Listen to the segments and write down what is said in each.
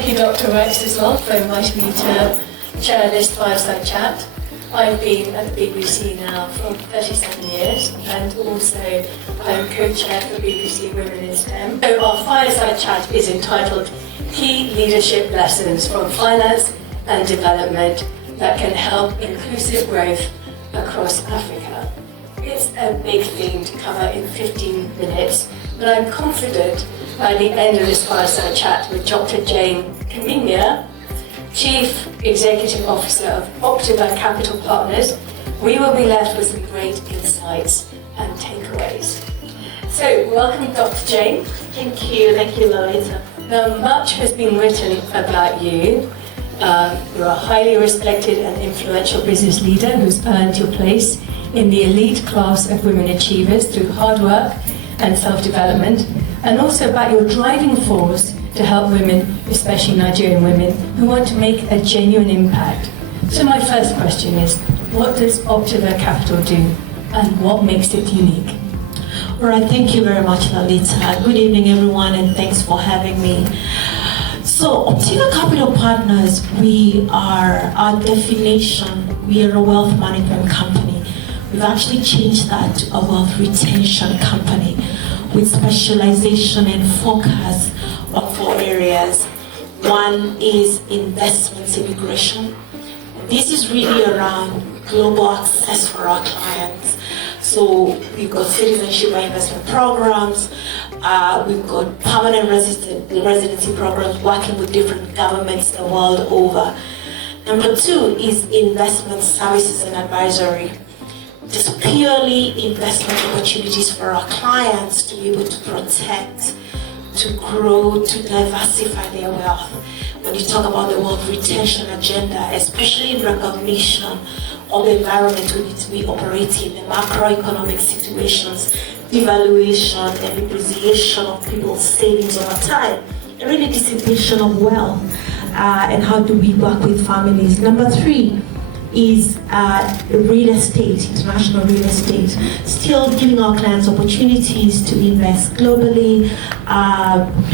thank you, Dr. Rex, as well, for inviting me to chair this fireside chat. I've been at the BBC now for 37 years, and also I'm co-chair for BBC Women in STEM. So our fireside chat is entitled Key Leadership Lessons from Finance and Development that can help inclusive growth across Africa. It's a big theme to cover in 15 minutes, but I'm confident by the end of this fireside chat with Dr. Jane Kimemia, Chief Executive Officer of Optiva Capital Partners, we will be left with some great insights and takeaways. So, welcome Dr. Jane. Thank you Lalita. Now, much has been written about you. You're a highly respected and influential business leader who's earned your place in the elite class of women achievers through hard work and self-development, and also about your driving force to help women, especially Nigerian women, who want to make a genuine impact. So my first question is, what does Optiva Capital do, and what makes it unique? All right, thank you very much, Lalita. Good evening, everyone, and thanks for having me. So, Optiva Capital Partners, our definition, we are a wealth management company. We've actually changed that to a wealth retention company with specialization and focus on 4 areas. One is investments immigration. This is really around global access for our clients. So we've got citizenship and investment programs, we've got permanent residency programs working with different governments the world over. Number 2 is investment services and advisory. Just purely investment opportunities for our clients to be able to protect, to grow, to diversify their wealth. When you talk about the wealth retention agenda, especially in recognition of the environment we operate in, the macroeconomic situations, devaluation and depreciation of people's savings over time, and really dissipation of wealth, and how do we work with families. Number 3 is real estate, international real estate, still giving our clients opportunities to invest globally,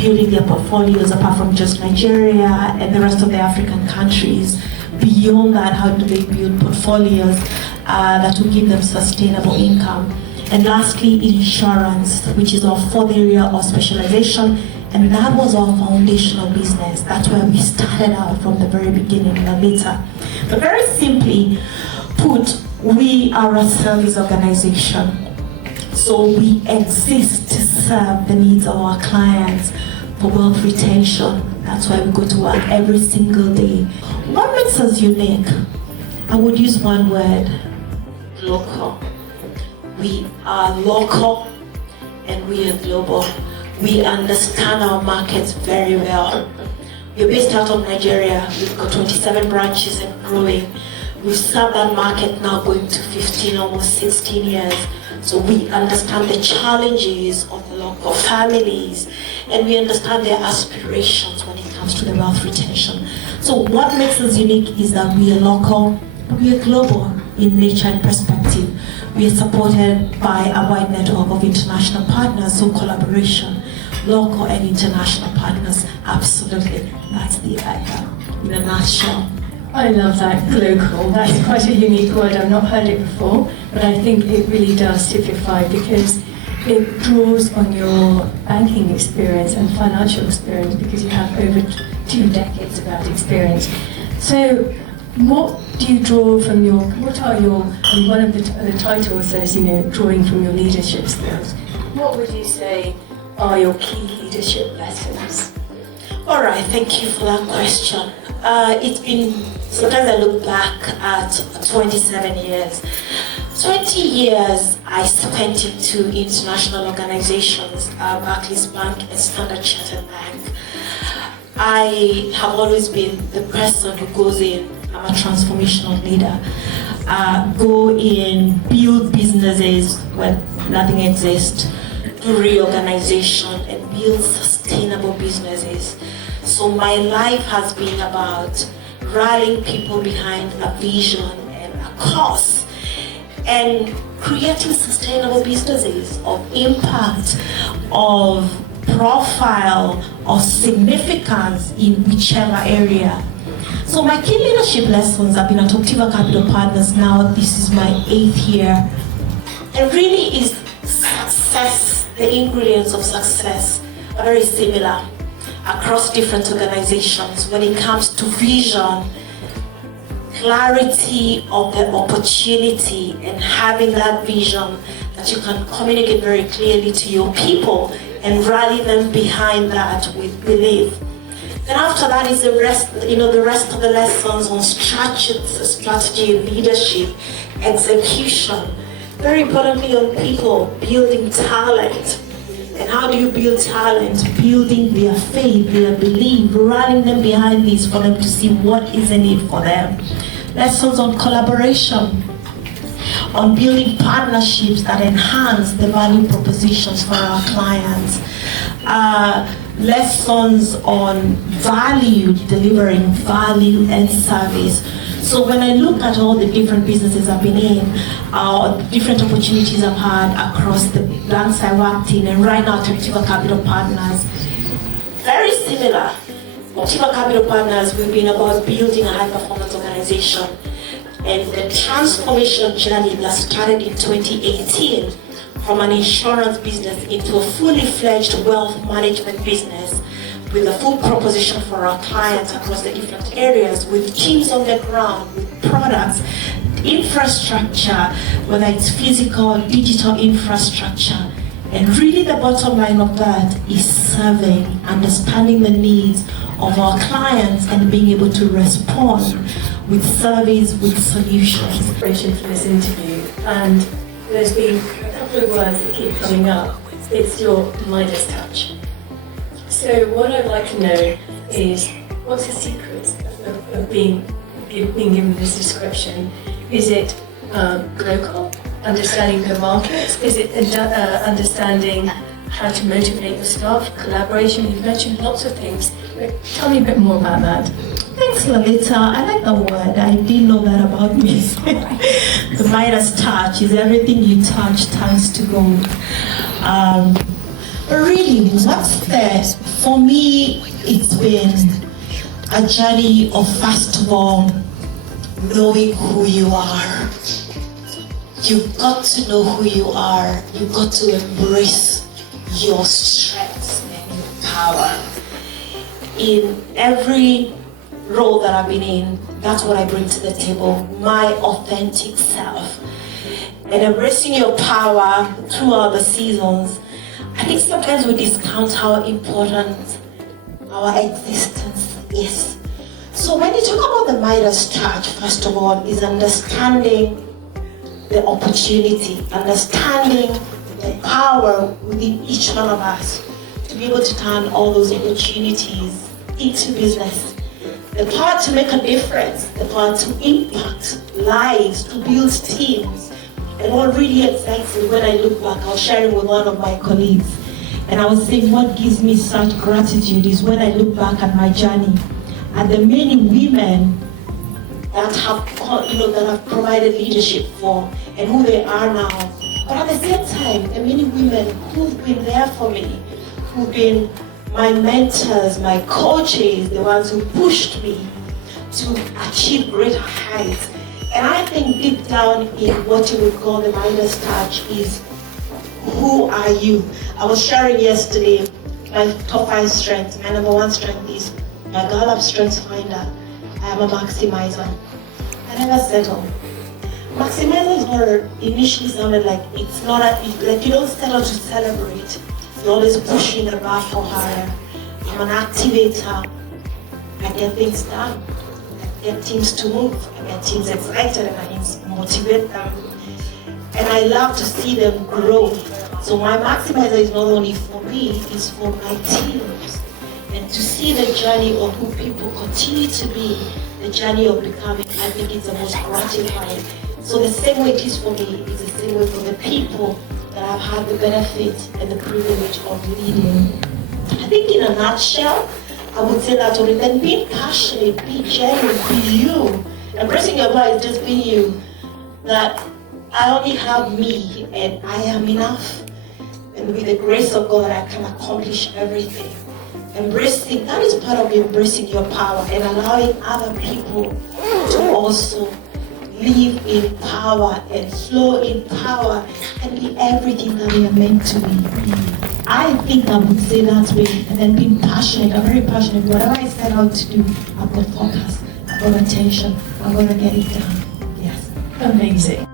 building their portfolios apart from just Nigeria and the rest of the African countries. Beyond that, how do they build portfolios that will give them sustainable income? And lastly, insurance, which is our 4th area of specialization, and that was our foundational business. That's where we started out from the very beginning, Lalita. But very simply put, we are a service organization. So we exist to serve the needs of our clients for wealth retention. That's why we go to work every single day. What makes us unique? I would use one word: local. We are local and we are global. We understand our markets very well. We're based out of Nigeria. We've got 27 branches and growing. We've served that market now going to 15, almost 16 years. So we understand the challenges of the local families, and we understand their aspirations when it comes to the wealth retention. So what makes us unique is that we are local, but we are global in nature and perspective. We are supported by a wide network of international partners, so collaboration, local and international partners, absolutely. That's the idea in a nutshell. I love that, global. That's quite a unique word. I've not heard it before, but I think it really does typify, because it draws on your banking experience and financial experience, because you have over 2 decades of that experience. So what do you draw from one of the titles says, drawing from your leadership skills. What would you say are your key leadership lessons? All right, thank you for that question. Sometimes I look back at 27 years. 20 years I spent in 2 international organizations, Barclays Bank and Standard Chartered Bank. I have always been the person who goes in. I'm a transformational leader. Go in, build businesses when nothing exists, do reorganization, and build sustainable businesses. So my life has been about rallying people behind a vision and a cause, and creating sustainable businesses of impact, of profile or significance in whichever area. So my key leadership lessons, I've been at Optiva Capital Partners now, this is my 8th year. And really is success, the ingredients of success are very similar across different organizations when it comes to vision, clarity of the opportunity, and having that vision that you can communicate very clearly to your people and rally them behind that with belief. Then after that is the rest of the lessons on strategy, leadership, execution. Very importantly on people, building talent. And how do you build talent? Building their faith, their belief, rallying them behind this for them to see what is in it for them. Lessons on collaboration, on building partnerships that enhance the value propositions for our clients. Lessons on value, delivering value and service. So when I look at all the different businesses I've been in, different opportunities I've had across the banks I worked in, and right now at Optiva Capital Partners, very similar. Optiva Capital Partners, we've been about building a high-performance organization, and the transformation journey that started in 2018 from an insurance business into a fully fledged wealth management business with a full proposition for our clients across the different areas, with teams on the ground, with products, infrastructure, whether it's physical, digital infrastructure. And really the bottom line of that is serving, understanding the needs of our clients and being able to respond with service, with solutions. Preparation for this interview, and there's been a couple of words that keep coming up. It's your Midas touch. So what I'd like to know is, what's the secret of being given this description? Is it local, understanding the markets? Is it understanding how to motivate the staff, collaboration? You've mentioned lots of things. Tell me a bit more about that. Thanks, Lalita. I like the word. I didn't know that about me. The Midas touch is everything you touch turns to gold. But really, what's there? For me, it's been a journey of, first of all, knowing who you are. You've got to know who you are. You've got to embrace your strengths and your power. In every role that I've been in, that's what I bring to the table, my authentic self. And embracing your power throughout the seasons. I think sometimes we discount how important our existence is. So when you talk about the Midas touch, first of all, is understanding the opportunity, understanding the power within each one of us to be able to turn all those opportunities into business. The power to make a difference, the power to impact lives, to build teams. And what really excites me when I look back, I was sharing with one of my colleagues, and I was saying what gives me such gratitude is when I look back at my journey, at the many women that have provided leadership for and who they are now. But at the same time, the many women who've been there for me, who've been my mentors, my coaches, the ones who pushed me to achieve greater heights. And I think deep down in what you would call the Midas touch is, who are you? I was sharing yesterday my top 5 strengths. My number 1 strength is my Gallup Strengths Finder. I am a maximizer. I never settle. Maximizer is what initially sounded like. It's not like you don't settle to celebrate. You're always pushing the bar for higher. I'm an activator. I get things done. I get teams to move. I get teams excited and I motivate them. And I love to see them grow. So my maximizer is not only for me, it's for my teams. And to see the journey of who people continue to be, the journey of becoming, I think it's the most gratifying. So the same way it is for me, it's the same way for the people that I've had the benefit and the privilege of leading. I think in a nutshell, I would say that only then being passionate, be genuine, be you. Embracing your life, just be you. That I only have me and I am enough. And with the grace of God, I can accomplish everything. Embracing, that is part of embracing your power and allowing other people to also live in power and flow in power and be everything that they are meant to be. I think I would say that way, and then being passionate. I'm very passionate. Whatever I set out to do, I've got focus, I've got attention, I'm going to get it done. Yes. Amazing.